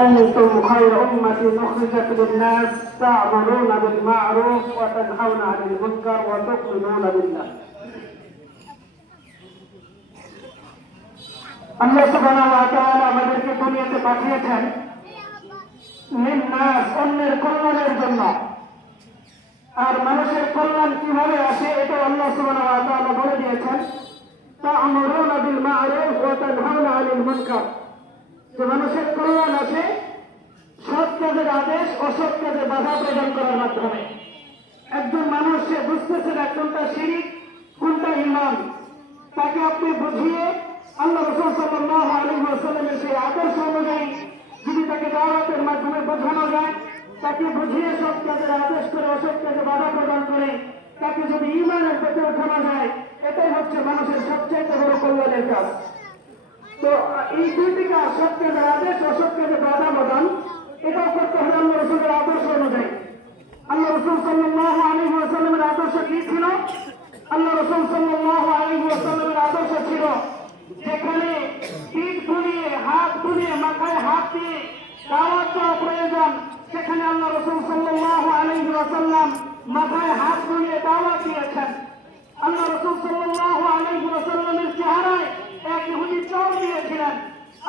أنتم خير أمة أخرجت للناس تأمرون بالمعروف وتنهون عن المنكر وتؤمنون بالله। আল্লাহ সুবহানাহু ওয়া তাআলা আমাদেরকে দুনিয়াতে পাঠিয়েছেন লিন্নাস, অন্যের কল্যাণের জন্য। আর মানুষের কল্যাণ কিভাবে আসে এটা আল্লাহ সুবহানাহু ওয়া তাআলা বলে দিয়েছেন, তা'মুরুনা বিল মা'রুফ ওয়া তানহাউনা আনিল মুনকার। যে মানুষের কল্যাণ আছে সৎ কাজের আদেশ অসৎ কাজে বাধা প্রদান করার মাধ্যমে। একজন মানুষ সে বুঝতেছে না কোনটা শিরক কোনটা ঈমান, তাকে আপনি বুঝিয়ে আল্লাহ রাসূল সাল্লাল্লাহু আলাইহি ওয়াসাল্লামের সেই আদর্শ অনুযায়ী যদি তাকে দাওয়াতের মাধ্যমে বোঝানো যায়, তাকে বুঝিয়ে সৎ কাজের আদেশ করে অসৎ কাজে বাধা প্রদান করে তাকে যদি ঈমানের পথে ওঠানো যায়, এটাই হচ্ছে মানুষের সবচেয়ে বড় কল্যাণের কাজ। তো এই দুইটি কাজ, সৎ কাজের আদেশ অসৎ কাজে বাধা প্রদান, এটাও করতে হবে আল্লাহ রাসূলের আদর্শ অনুযায়ী। আল্লাহ রাসূল সাল্লাল্লাহু আলাইহি ওয়াসাল্লামের আদর্শ কি ছিল? আল্লাহ রাসূল সাল্লাল্লাহু আলাইহি ওয়াসাল্লামের আদর্শ ছিল যেখানে পিঠ ফুলিয়ে হাত ফুলিয়ে মাথায় হাত দিয়ে দাওয়াত দেওয়া প্রয়োজন, সেখানে আল্লাহ রাসূল সাল্লাল্লাহু আলাইহি ওয়াসাল্লাম মাথায় হাত ফুলিয়ে দাওয়াত দিয়েছেন। আল্লাহ রাসূল সাল্লাল্লাহু আলাইহি ওয়াসাল্লামের চেহারায় এক ইহুদি চর দিয়েছিলেন।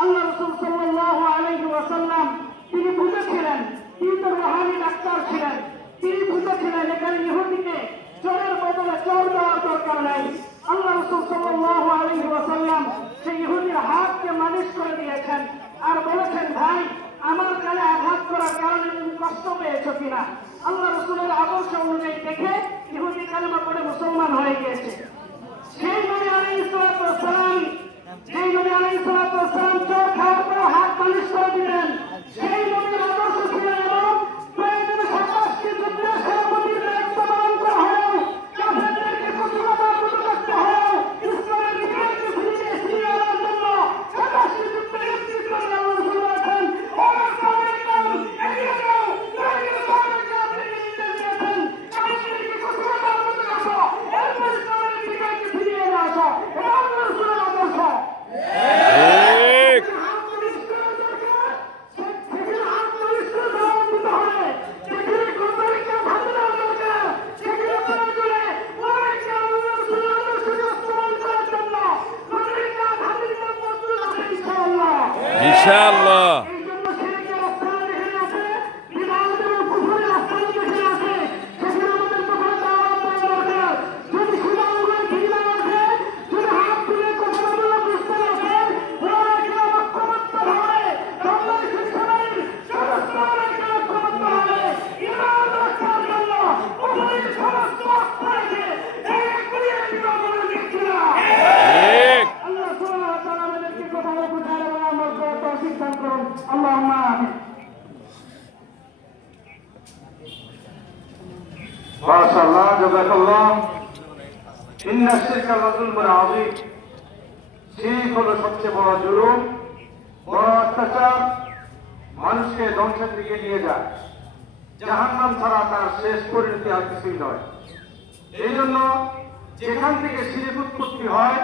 আল্লাহ রাসূল সাল্লাল্লাহু আলাইহি ওয়াসাল্লাম তিনি বুঝেছিলেন, তিনি তো রুহানি ডাক্তার ছিলেন, তিনি বুঝেছিলেন এখানে ইহুদিকে চোরের বদলে চোর দেওয়ার দরকার নাই। আল্লাহ রাসূল সাল্লাল্লাহু আলাইহি ওয়াসাল্লাম সেই ইহুদির হাতকে মালিশ করে দিয়েছেন আর বলেছেন, ভাই আমার গালে আঘাত করার কারণে তুমি কষ্ট পেয়েছো কিনা? আল্লাহ রাসূলের আদর্শ অনুযায়ী দেখে ইহুদি কালেমা পড়ে মুসলমান হয়ে গিয়েছে। সেই নবী আলাইহিস সালাতু ওয়াস সালাম, সেই নবী আলাইহিস সালাতু ওয়াস সালাম চোর খাওয়ার পর হাত মালিশ করে দিলেন। সেই নবীর আদর্শ ছিল এবং প্রয়োজনে 27টি যুদ্ধের সেনাপতির দায়িত্ব পালন করা হলেও, কাফেরদেরকে প্রতিহত করতে হলেও, ইসলামের বিজয়কে ফিরিয়ে আনার জন্য 27টি যুদ্ধের নেতৃত্ব দিয়ে আল্লাহ রাসূল বলেছেন, ও সাহাবায়ে-কেরাম এগিয়ে যাও, নবীর সাহাবায়ে-কেরাম আপনি নির্দেশ দিয়েছেন, কাফেরদেরকে প্রতিহত করতে আসো, এরপর ইসলামের বিজয়কে ফিরিয়ে নিয়ে আসো। এটা আল্লাহ রাসূলের আদর্শ। ইনশাআল্লাহ। اللهم آمين. ما شاء الله جزاك الله. إن الشرك لظلم عظيم. শিরক হলো সবচেয়ে বড় জুলুম, বড় অত্যাচার, মানুষকে ধ্বংসের দিকে নিয়ে যায়। জাহান্নাম ছাড়া তার শেষ পরিণতি আর কিছুই নয়। এই জন্য যেখান থেকে শিরক উৎপত্তি হয়